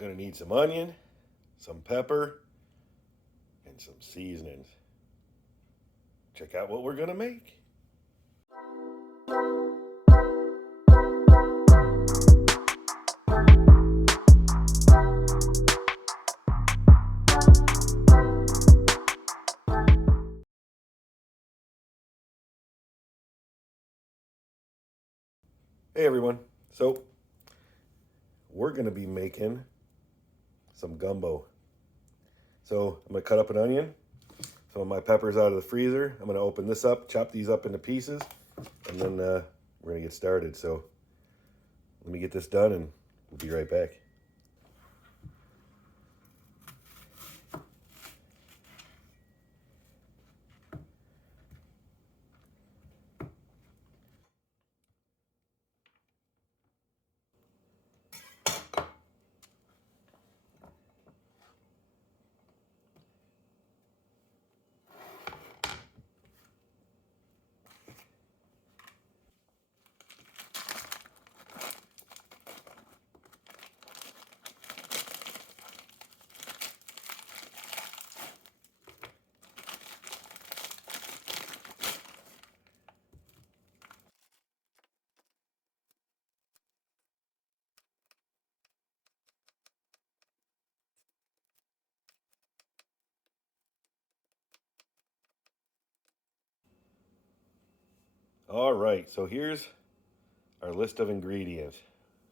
Gonna need some onion, some pepper, and some seasonings. Check out what we're gonna make. Hey everyone, so we're gonna be making some gumbo. So I'm gonna cut up an onion, some of my peppers out of the freezer. I'm gonna open this up, chop these up into pieces, and then we're gonna get started. So let me get this done and we'll be right back. All right, so here's our list of ingredients.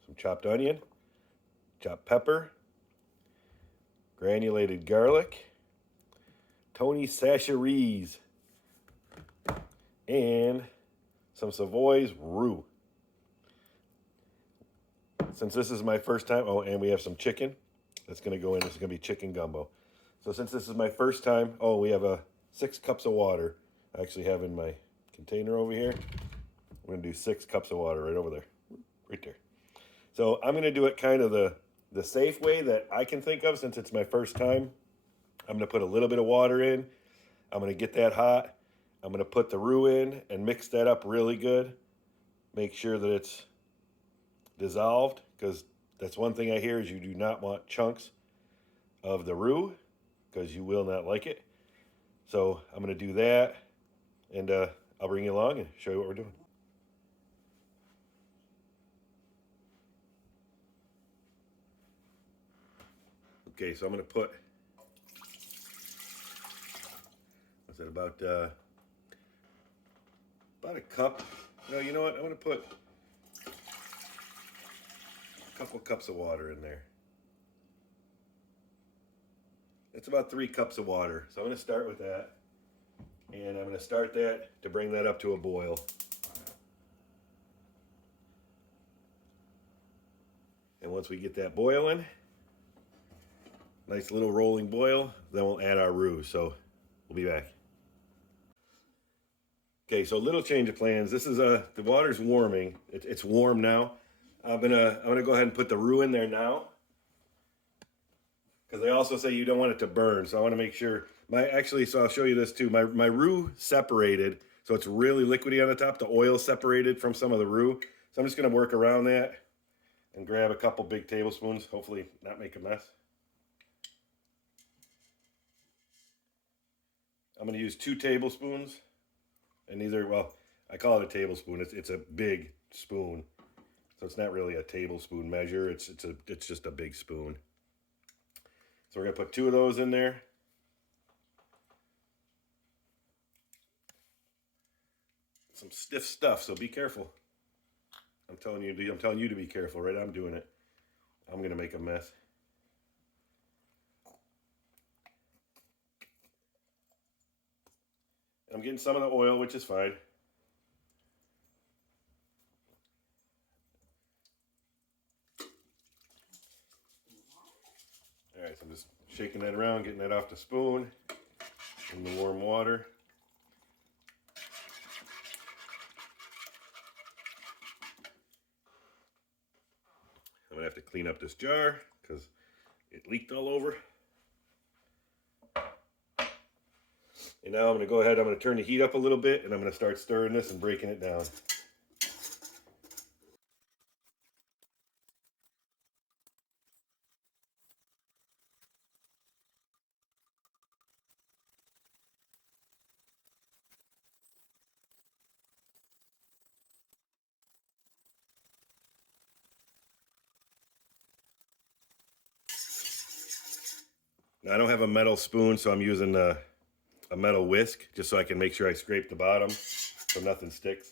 Some chopped onion, chopped pepper, granulated garlic, Tony Chachere's, and some Savoy's roux. Since this is my first time, oh, and we have some chicken that's gonna go in. This is gonna be chicken gumbo. So since this is my first time, oh, we have 6 cups of water. I actually have in my container over here. We're gonna do 6 cups of water right over there, right there. So I'm gonna do it kind of the safe way that I can think of since it's my first time. I'm gonna put a little bit of water in. I'm gonna get that hot. I'm gonna put the roux in and mix that up really good. Make sure that it's dissolved, because that's one thing I hear is you do not want chunks of the roux because you will not like it. So I'm going to do that, and I'll bring you along and show you what we're doing. Okay, so I'm going to put, what's that, about a cup. No, you know what? I'm going to put a couple cups of water in there. It's about 3 cups of water. So I'm going to start with that. And I'm going to start that to bring that up to a boil. And once we get that boiling, nice little rolling boil, then we'll add our roux. So we'll be back. Okay, so a little change of plans. This is the water's warming. It's warm now. I'm gonna go ahead and put the roux in there now, because they also say you don't want it to burn. So I want to make sure so I'll show you this too. My roux separated, so it's really liquidy on the top. The oil separated from some of the roux. So I'm just gonna work around that and grab a couple big tablespoons. Hopefully not make a mess. I'm gonna use 2 tablespoons. And these are, well, I call it a tablespoon. It's a big spoon, so it's not really a tablespoon measure. It's just a big spoon. So we're gonna put 2 of those in there. Some stiff stuff, so be careful. I'm telling you to be careful, right? I'm doing it. I'm gonna make a mess. I'm getting some of the oil, which is fine. All right, so I'm just shaking that around, getting that off the spoon in the warm water. I'm gonna have to clean up this jar because it leaked all over. And now I'm gonna go ahead, I'm gonna turn the heat up a little bit, and I'm gonna start stirring this and breaking it down. Now, I don't have a metal spoon, so I'm using a metal whisk just so I can make sure I scrape the bottom so nothing sticks.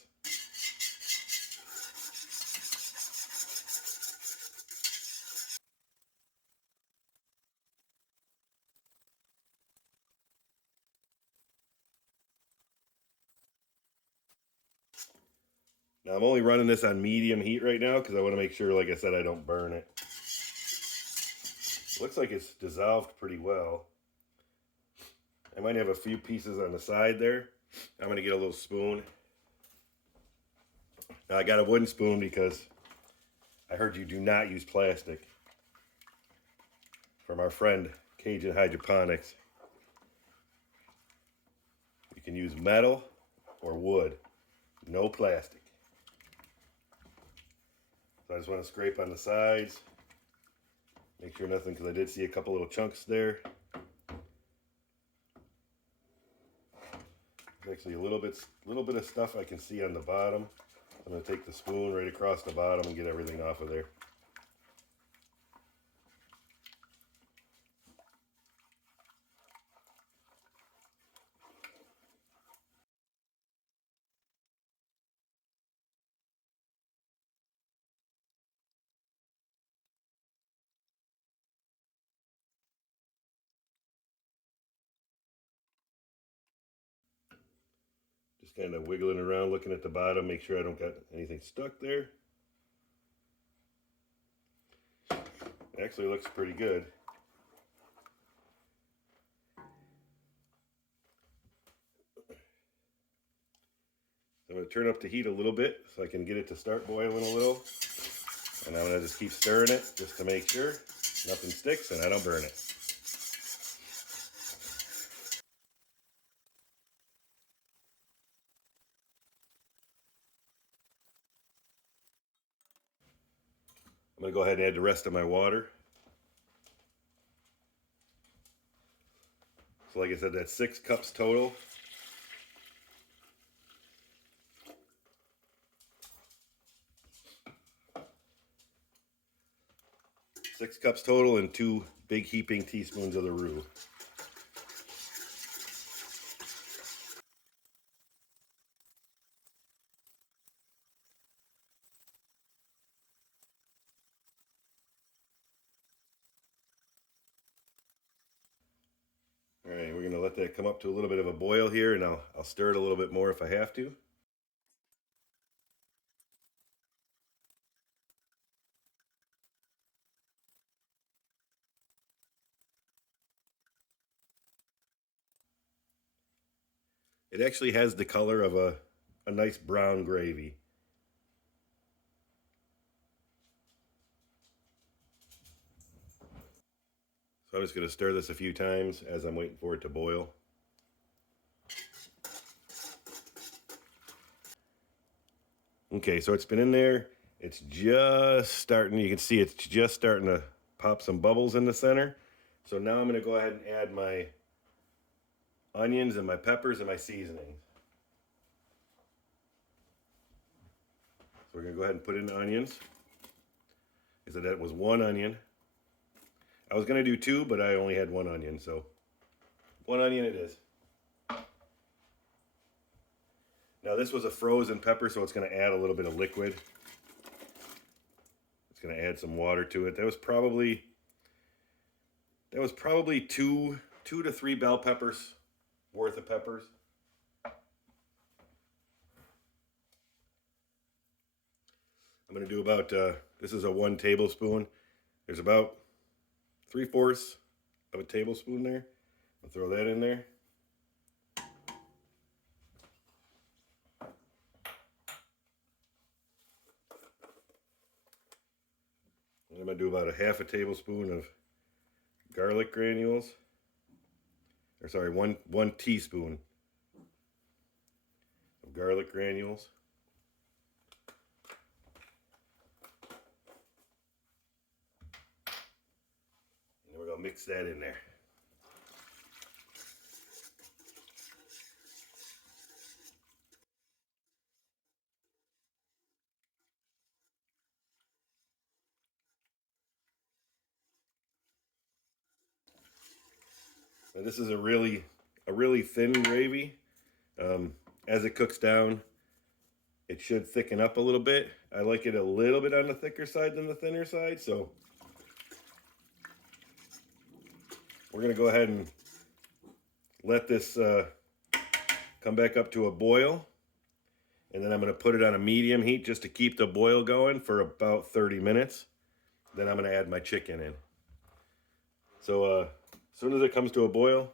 Now I'm only running this on medium heat right now because I want to make sure, like I said, I don't burn it. Looks like it's dissolved pretty well. I might have a few pieces on the side there. I'm going to get a little spoon. Now I got a wooden spoon because I heard you do not use plastic. From our friend Cajun Hydroponics. You can use metal or wood. No plastic. So I just want to scrape on the sides. Make sure nothing, because I did see a couple little chunks there. There's actually a little bit of stuff I can see on the bottom. I'm going to take the spoon right across the bottom and get everything off of there. Just kind of wiggling around, looking at the bottom, make sure I don't got anything stuck there. It actually looks pretty good. I'm going to turn up the heat a little bit so I can get it to start boiling a little. And I'm going to just keep stirring it just to make sure nothing sticks and I don't burn it. I'm going to go ahead and add the rest of my water. So like I said, that's 6 cups total. Six cups total and 2 big heaping teaspoons of the roux. All right, we're going to let that come up to a little bit of a boil here, and I'll stir it a little bit more if I have to. It actually has the color of a nice brown gravy. So I'm just going to stir this a few times as I'm waiting for it to boil. Okay, so it's been in there. It's just starting, you can see it's just starting to pop some bubbles in the center. So now I'm going to go ahead and add my onions and my peppers and my seasonings. So we're going to go ahead and put in the onions. I said that was 1 onion. I was going to do 2, but I only had 1 onion, so 1 onion it is. Now this was a frozen pepper, so it's going to add a little bit of liquid. It's going to add some water to it. That was probably 2 to 3 bell peppers worth of peppers. I'm going to do about, this is a 1 tablespoon. There's about 3/4 of a tablespoon there. I'll throw that in there. And I'm going to do about a 1/2 tablespoon of garlic granules. Or sorry, one teaspoon of garlic granules. And we're going to mix that in there. And this is a really thin gravy. As it cooks down, it should thicken up a little bit. I like it a little bit on the thicker side than the thinner side, so we're going to go ahead and let this come back up to a boil. And then I'm going to put it on a medium heat just to keep the boil going for about 30 minutes. Then I'm going to add my chicken in. So as soon as it comes to a boil,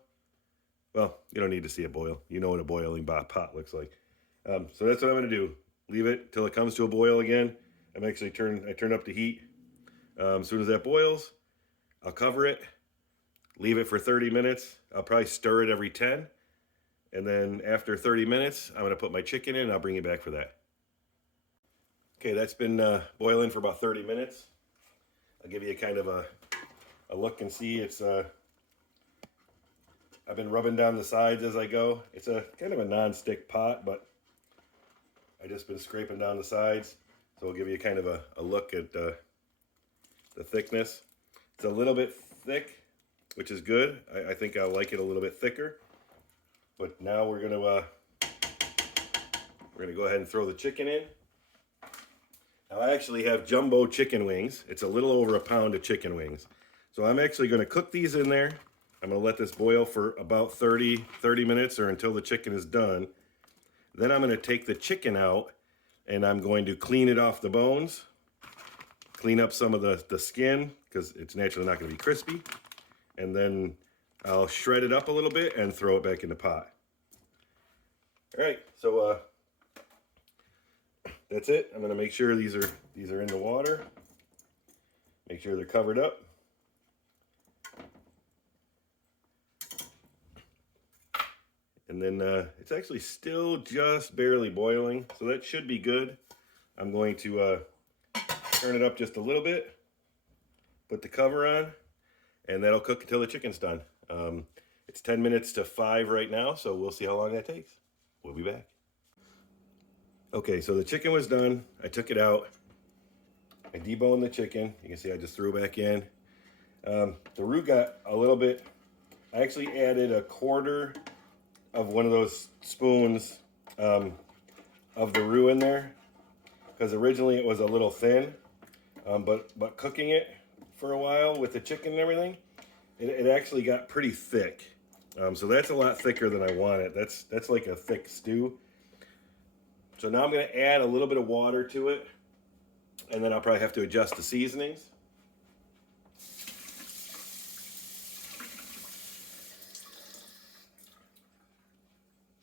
well, you don't need to see a boil. You know what a boiling pot looks like. So that's what I'm going to do. Leave it till it comes to a boil again. I turn up the heat. As soon as that boils, I'll cover it, leave it for 30 minutes. I'll probably stir it every 10. And then after 30 minutes, I'm going to put my chicken in and I'll bring you back for that. Okay, that's been boiling for about 30 minutes. I'll give you kind of a look and see. It's I've been rubbing down the sides as I go. It's a kind of a non-stick pot, but I just been scraping down the sides. So I'll give you kind of a look at the thickness. It's a little bit thick, which is good. I think I'll like it a little bit thicker. But now we're gonna go ahead and throw the chicken in. Now I actually have jumbo chicken wings. It's a little over a pound of chicken wings. So I'm actually gonna cook these in there. I'm gonna let this boil for about 30 minutes or until the chicken is done. Then I'm gonna take the chicken out and I'm going to clean it off the bones, clean up some of the skin because it's naturally not gonna be crispy. And then I'll shred it up a little bit and throw it back in the pot. All right, so that's it. I'm gonna make sure these are in the water. Make sure they're covered up. And then it's actually still just barely boiling, so that should be good. I'm going to turn it up just a little bit, put the cover on, and that'll cook until the chicken's done. It's 10 minutes to 5 right now, so we'll see how long that takes. We'll be back. Okay, so the chicken was done. I took it out. I deboned the chicken. You can see I just threw it back in. The roux got a little bit. I actually added a quarter of one of those spoons of the roux in there because originally it was a little thin, but cooking it for a while with the chicken and everything, it actually got pretty thick. So that's a lot thicker than I wanted. That's like a thick stew. So now I'm going to add a little bit of water to it, and then I'll probably have to adjust the seasonings.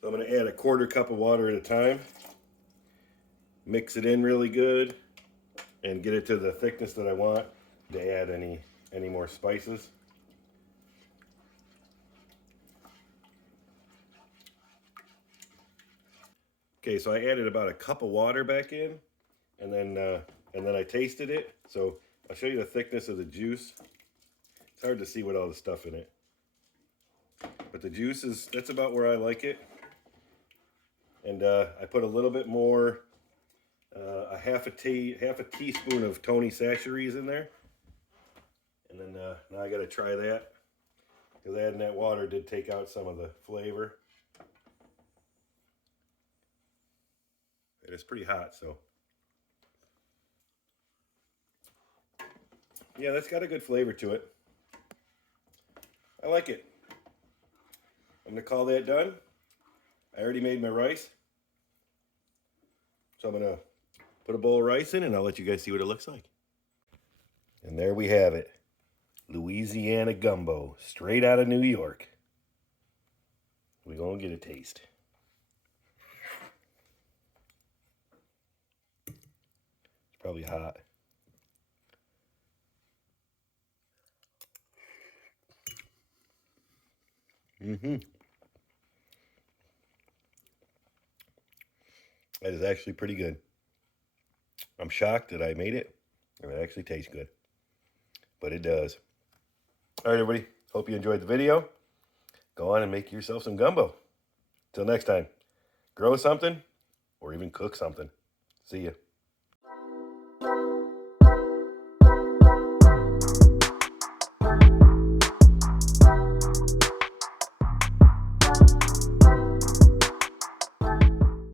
So I'm going to add a quarter cup of water at a time, mix it in really good, and get it to the thickness that I want to add any more spices. Okay, so I added about a cup of water back in, and then I tasted it. So I'll show you the thickness of the juice. It's hard to see with all the stuff in it, but the juice that's about where I like it. And I put a little bit more, a half a teaspoon of Tony Chachere's in there. And then now I got to try that because adding that water did take out some of the flavor. It's pretty hot, so yeah, that's got a good flavor to it. I like it. I'm gonna call that done. I already made my rice, so I'm gonna put a bowl of rice in and I'll let you guys see what it looks like. And there we have it, Louisiana Gumbo, straight out of New York. We're gonna get a taste. Probably hot. That is actually pretty good. I'm shocked that I made it, and it actually tastes good. But it does. All right, everybody. Hope you enjoyed the video. Go on and make yourself some gumbo. Till next time, grow something or even cook something. See ya.